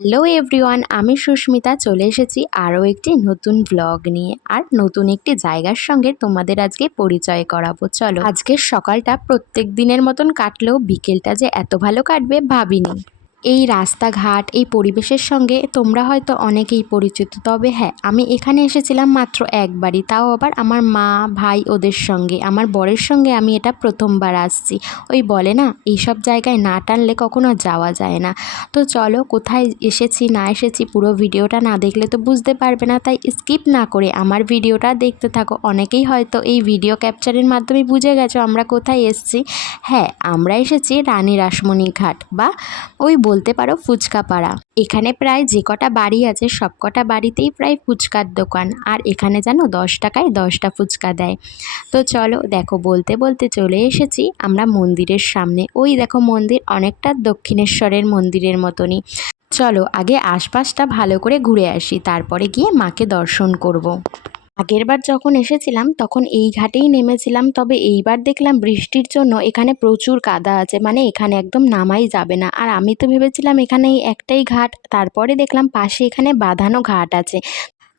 Hello everyone, আমি সুস্মিতা, চলে এসেছি আরও একটি নতুন ব্লগ নিয়ে আর নতুন একটি জায়গার সঙ্গে তোমাদের আজকে পরিচয় করাবো। চলো, আজকের সকালটা প্রত্যেক দিনের মতন কাটলেও বিকেলটা যে এত ভালো কাটবে ভাবিনি। এই রাস্তাঘাট, এই পরিবেশের সঙ্গে তোমরা হয়তো অনেকেই পরিচিত। তবে হ্যাঁ আমি এখানে এসেছিলাম মাত্র একবারই। তাও আবার আমার মা, ভাই ওদের সঙ্গে, আমার বরের সঙ্গে আমি এটা প্রথমবার আসছি। ওই বলে না, এইসব জায়গায় না টানলে কখনো যাওয়া যায় না। তো চলো, কোথায় এসেছি, না এসেছি, পুরো ভিডিওটা না দেখলে তো বুঝতে পারবে না। তাই স্কিপ না করে আমার ভিডিওটা দেখতে থাকো। অনেকেই হয়তো এই ভিডিও ক্যাপচারের মাধ্যমে বুঝে গেছো আমরা কোথায় এসেছি। হ্যাঁ আমরা এসেছি রানী রাসমণি ঘাট বা ওই বলতে পারো ফুচকা পাড়া। এখানে প্রায় যে কটা বাড়ি আছে, সব কটা বাড়িতেই প্রায় ফুচকার দোকান। আর এখানে যেন দশ টাকায় দশটা ফুচকা দেয়। তো চলো দেখো, বলতে বলতে চলে এসেছি আমরা মন্দিরের সামনে। ওই দেখো মন্দির অনেকটা দক্ষিণেশ্বরের মন্দিরের মতনই। চলো আগে আশপাশটা ভালো করে ঘুরে আসি, তারপরে গিয়ে মাকে দর্শন করব। আগেরবার যখন এসেছিলাম, তখন এই ঘাটেই নেমেছিলাম। তবে এইবার দেখলাম বৃষ্টির জন্য এখানে প্রচুর কাদা আছে মানে এখানে একদম নামাই যাবে না। আর আমি তো ভেবেছিলাম এখানে একটাই ঘাট, তারপরে দেখলাম পাশে এখানে বাঁধানো ঘাট আছে।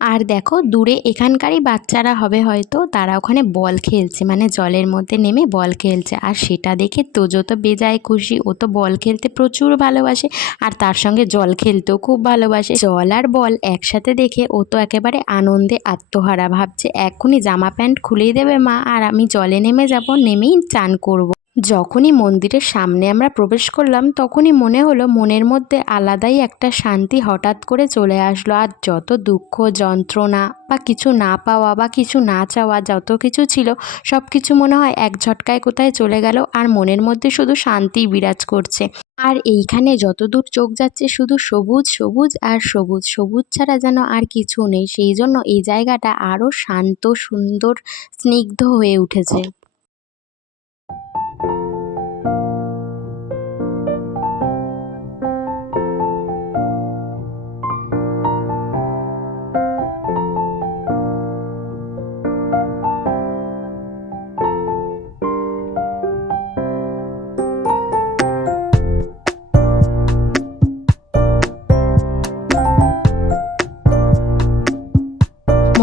আর দেখো, দূরে এখানকারই বাচ্চারা হবে হয়তো, তারা ওখানে বল খেলছে মানে জলের মধ্যে নেমে বল খেলছে আর সেটা দেখে তোজো তো বেজায় খুশি, ও তো বল খেলতে প্রচুর ভালোবাসে, আর তার সঙ্গে জল খেলতেও খুব ভালোবাসে জল আর বল একসাথে দেখে ও তো একেবারে আনন্দে আত্মহারা ভাবছে, এক্ষুনি জামা প্যান্ট খুলেই দেবে মা, আর আমি জলে নেমে যাব, নেমেই চান করব। যখনই মন্দিরের সামনে আমরা প্রবেশ করলাম, তখনই মনে হলো মনের মধ্যে আলাদাই একটা শান্তি হঠাৎ করে চলে আসলো। আর যত দুঃখ, যন্ত্রণা বা কিছু না পাওয়া বা কিছু না চাওয়া, যত কিছু ছিল সব কিছু মনে হয় এক ঝটকায় কোথায় চলে গেল। আর মনের মধ্যে শুধু শান্তি বিরাজ করছে। আর এইখানে যতদূর চোখ যাচ্ছে, শুধু সবুজ সবুজ আর সবুজ। সবুজ ছাড়া যেন আর কিছু নেই। সেই জন্য এই জায়গাটা আরও শান্ত, সুন্দর, স্নিগ্ধ হয়ে উঠেছে।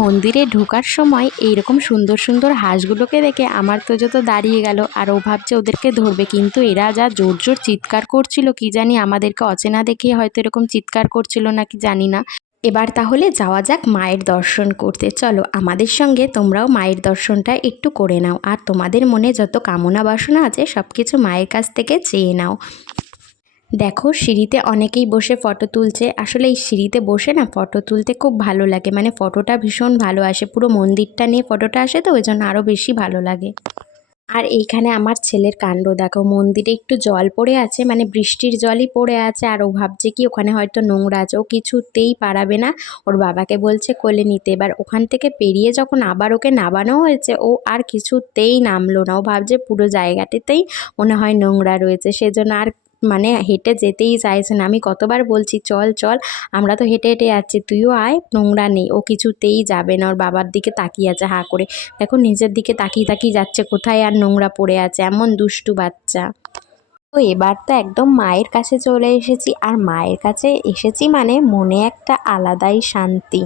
মন্দিরে ঢোকার সময় এইরকম সুন্দর সুন্দর হাঁসগুলোকে দেখে আমার তো যত দাঁড়িয়ে গেল, আর ও ভাবছে ওদেরকে ধরবে। কিন্তু এরা যা জোর জোর চিৎকার করছিল, কি জানি আমাদেরকে অচেনা দেখে হয়তো এরকম চিৎকার করছিল নাকি জানি না। এবার তাহলে যাওয়া যাক মায়ের দর্শন করতে। চলো, আমাদের সঙ্গে তোমরাও মায়ের দর্শনটা একটু করে নাও, আর তোমাদের মনে যত কামনা বাসনা আছে সব কিছু মায়ের কাছ থেকে চেয়ে নাও। দেখো, সিঁড়িতে অনেকেই বসে ফটো তুলছে। আসলে এই সিঁড়িতে বসে না ফটো তুলতে খুব ভালো লাগে। মানে ফটোটা ভীষণ ভালো আসে। পুরো মন্দিরটা নিয়ে ফটোটা আসে তো, ওই জন্য আরও বেশি ভালো লাগে। আর এইখানে আমার ছেলের কাণ্ড, দেখো, মন্দিরে একটু জল পড়ে আছে মানে বৃষ্টির জলই পড়ে আছে, আর ও ভাবছে কি, ওখানে হয়তো নোংরা আছে। ও কিছুতেই পারাবে না। ওর বাবাকে বলছে, কোলে নিতে। এবার ওখান থেকে পেরিয়ে যখন আবার ওকে নামানো হয়েছে, ও আর কিছুতেই নামলো না। ও ভাবছে পুরো জায়গাটিতেই মনে হয় নোংরা রয়েছে। সেজন্য আর মানে হেঁটে যেতেই চাইছে না। আমি কতবার বলছি, চল চল, আমরা তো হেঁটে হেঁটে যাচ্ছি, তুইও আয়, নোংরা নেই, ও কিছুতেই যাবে না, ওর বাবার দিকে তাকিয়ে আছে হা করে। দেখো, নিজের দিকে তাকিয়ে তাকিয়ে যাচ্ছে, কোথায় আর নোংরা পড়ে আছে, এমন দুষ্টু বাচ্চা। তো এবার তো একদম মায়ের কাছে চলে এসেছি, আর মায়ের কাছে এসেছি মানে মনে একটা আলাদাই শান্তি।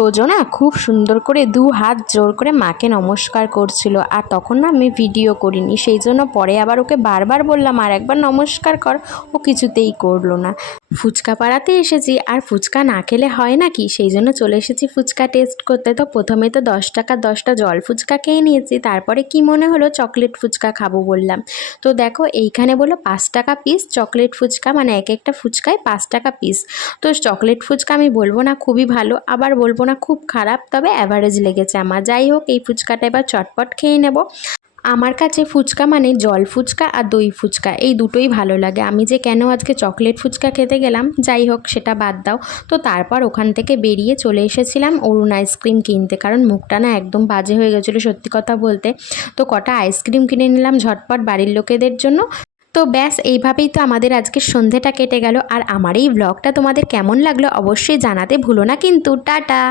তোজো না খুব সুন্দর করে দু হাত জোর করে মাকে নমস্কার করছিল। আর তখন না আমি ভিডিও করিনি, সেই জন্য পরে আবার ওকে বারবার বললাম, আর একবার নমস্কার কর। ও কিছুতেই করল না। ফুচকা পাড়াতে এসেছি, আর ফুচকা না খেলে হয় নাকি সেই জন্য চলে এসেছি ফুচকা টেস্ট করতে। তো প্রথমে তো দশ টাকা, দশটা জল ফুচকা খেয়ে নিয়েছি, তারপরে কি মনে হলো চকলেট ফুচকা খাব বললাম। তো দেখো এইখানে বলো পাঁচ টাকা পিস চকলেট ফুচকা মানে এক একটা ফুচকায় পাঁচ টাকা পিস তো চকলেট ফুচকা আমি বলব না, খুবই ভালো। আবার বলব না খুব খারাপ, তবে অ্যাভারেজ লেগেছে আমার। যাই হোক, এই ফুচকাটা এবার চটপট খেয়ে নেব। আমার কাছে ফুচকা মানে জল ফুচকা আর দই ফুচকা, এই দুটোই ভালো লাগে। আমি যে কেন আজকে চকলেট ফুচকা খেতে গেলাম, যাই হোক, সেটা বাদ দাও। তো তারপর ওখান থেকে বেরিয়ে চলে এসেছিলাম অরুণ আইসক্রিম কিনতে, কারণ মুখটা না একদম বাজে হয়ে গেছিল সত্যি কথা বলতে। তো কটা আইসক্রিম কিনে নিলাম ঝটপট বাড়ির লোকেদের জন্য। তো ব্যাস, এইভাবেই তো আমাদের আজকে সন্ধেটা কেটে গেল। আর আমার এই ব্লগটা তোমাদের কেমন লাগল অবশ্যই জানাতে ভুলো না কিন্তু, টাটা!